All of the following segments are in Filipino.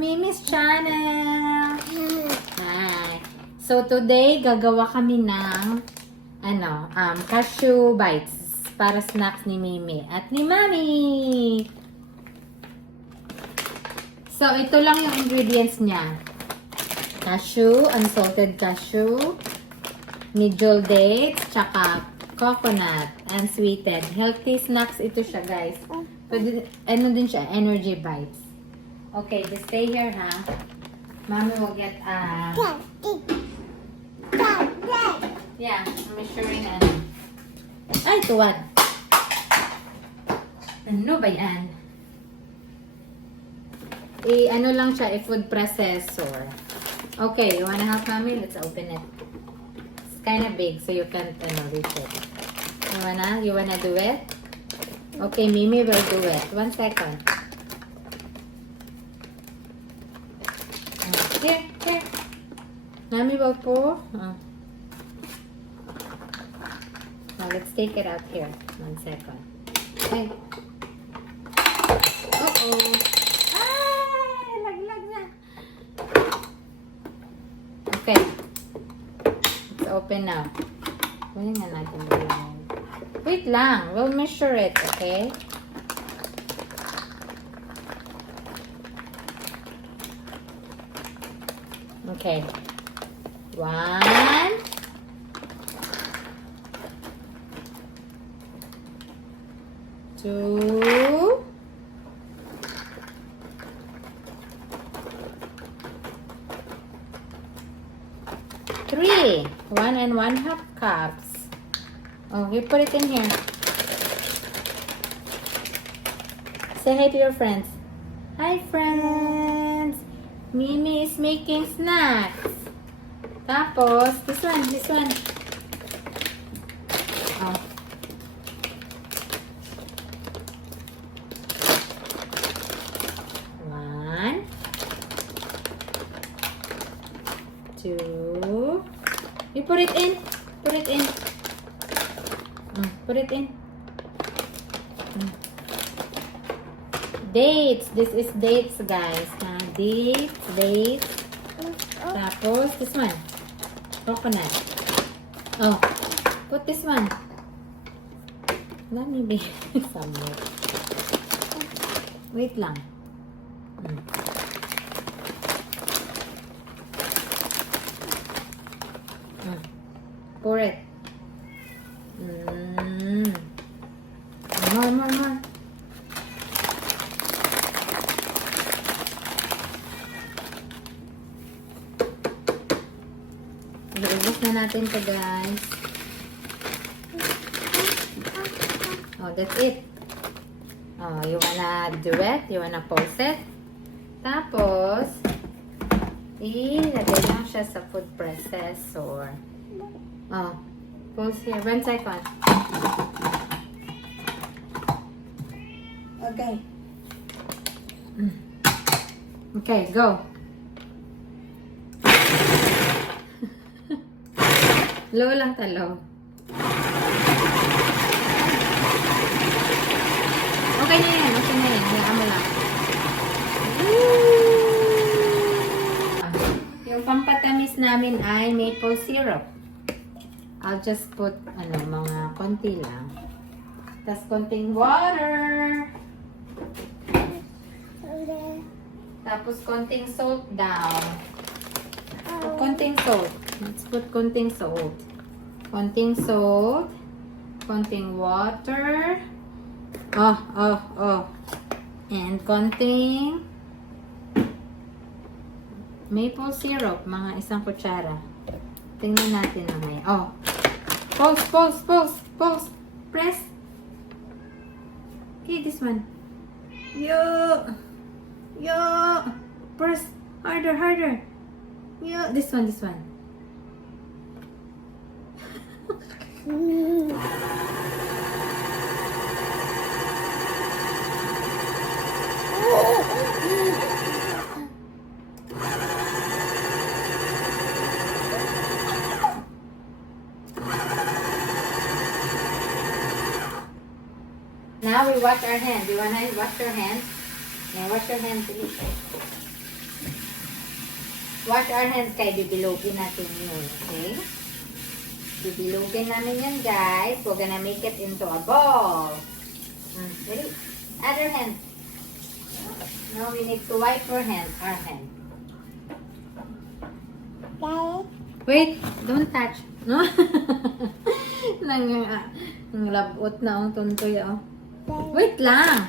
Mimi's channel! Hi! So today, gagawa kami ng cashew bites para snacks ni Mimi at ni Mami! So ito lang yung ingredients niya. Cashew, unsalted cashew, medjool dates, tsaka coconut, and sweetened. Healthy snacks ito siya, guys. Pwede, din siya, energy bites. Okay, just stay here, ha? Mommy will get, yeah, I'm measuring, ay, tuwad. Ano ba yan? Lang siya, food processor. Okay, you wanna help Mommy? Let's open it. It's kind of big, so you can't, reach it. You wanna do it? Okay, Mimi will do it. 1 second. Here. Mami will pour. Now let's take it out here. 1 second. Okay. Uh-oh. Ay! Laglag na. Okay. Let's open now. Kunin nga natin lang. Wait lang. We'll measure it, okay? Okay. 1, 2, 3. 1 and 1/2 cups. Oh, you put it in here. Say hi to your friends. Hi, friends. Mimi is making snacks. Tapos, this one. Oh. One, 2. You put it in. Put it in. Put it in. Dates. This is dates, guys. Dates. Tapos, this one. Coconut. Oh, put this one. Let me be somewhere. Wait lang. Pour it. More. Iubos na natin to, guys. Oh, that's it. Oh, you wanna do it? You wanna pause it? Tapos, ilagay lang siya sa food processor. Oh, pause here. 1 second. Okay. Okay, go. Low lang talo. Okay na yan. Hayaan mo lang. Yung pampatamis namin ay maple syrup. I'll just put, mga konti lang. Tapos konting water. Tapos konting salt down. Konting salt. Let's put konting salt. Konting salt. Konting water. Oh. And konting maple syrup. Mga 1 kutsara. Tingnan natin mamaya. Oh. Pulse. Press. Okay, this one. Yo. Press. Harder. Yo. This one. Now we wash our hands. You wanna wash your hands? Now wash your hands. Wash our hands kay bibilogin natin yun. Okay? Bibilogin namin yan, guys. We're gonna make it into a ball. Ready? Other hand. Now we need to wipe our hand. Wait, don't touch. No? Nanglabot na ang tuntoy. Oh. Wait lang.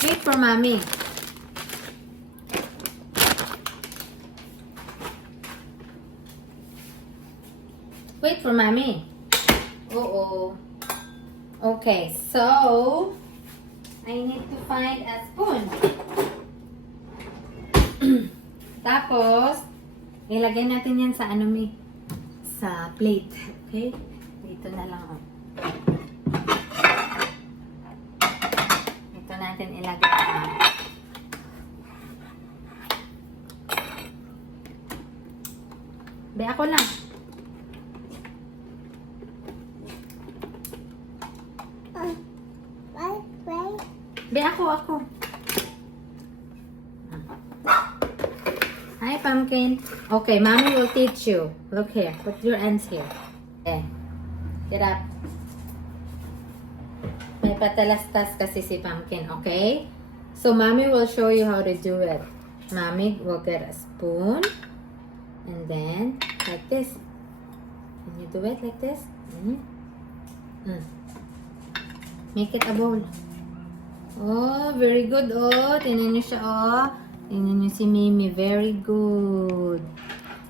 Wait for mommy. Wait for mommy. Uh-oh. Okay, so I need to find a spoon. Tapos, ilagay natin yan sa sa plate. Okay? Dito na lang. Oh. Ito natin ilagay. Be, ako lang. Be, ako. Hi, Pumpkin. Okay, Mommy will teach you. Look here. Put your hands here. Okay. Get up. May patalastas kasi si Pumpkin, okay? So, Mommy will show you how to do it. Mommy will get a spoon. And then, like this. Can you do it like this? Make it a bowl. Oh, very good. Oh, tingnan niyo siya, oh. Tingnan niyo si Mimi. Very good.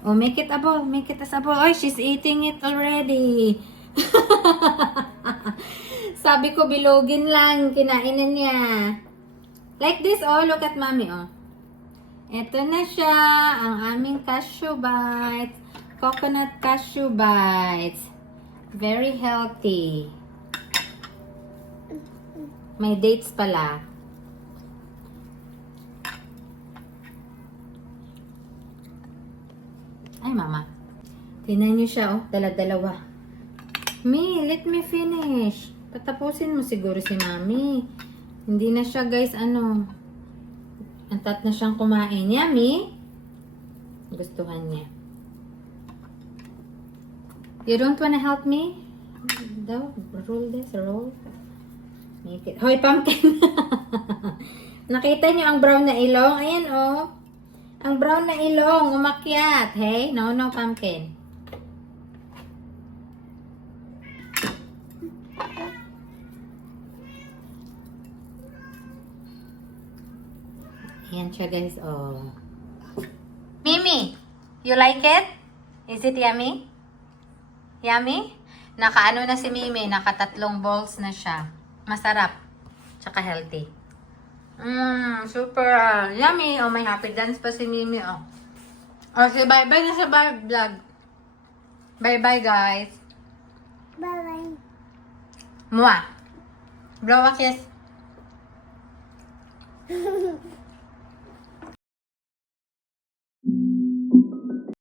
Oh, make it a bowl. Make it as a bowl. Oh, she's eating it already. Sabi ko, bilogin lang. Kinain na niya. Like this, oh. Look at Mommy, oh. Ito na siya. Ang aming cashew bites. Coconut cashew bites. Very healthy. May dates pala. Ay, Mama. Tingnan niyo siya, oh. Dala-dalawa. Me, let me finish. Patapusin mo siguro si Mami. Hindi na siya, guys, antat na siyang kumain. Yummy? Gustuhan niya. You don't wanna help me? Daw, roll this, roll. Make it. Hoy, Pumpkin! Nakita niyo ang brown na ilong? Ayan, oh. Ang brown na ilong, umakyat. Hey, no, Pumpkin. Ayan siya, guys, oh. Mimi, you like it? Is it yummy? Yummy? Nakaano na si Mimi, nakatatlong bowls na siya. Masarap. Tsaka healthy. Super yummy. Oh, may happy dance pa si Mimi, oh. Oh, say bye-bye na sa vlog. Bye-bye, guys. Bye-bye. Mwah. Blow a kiss.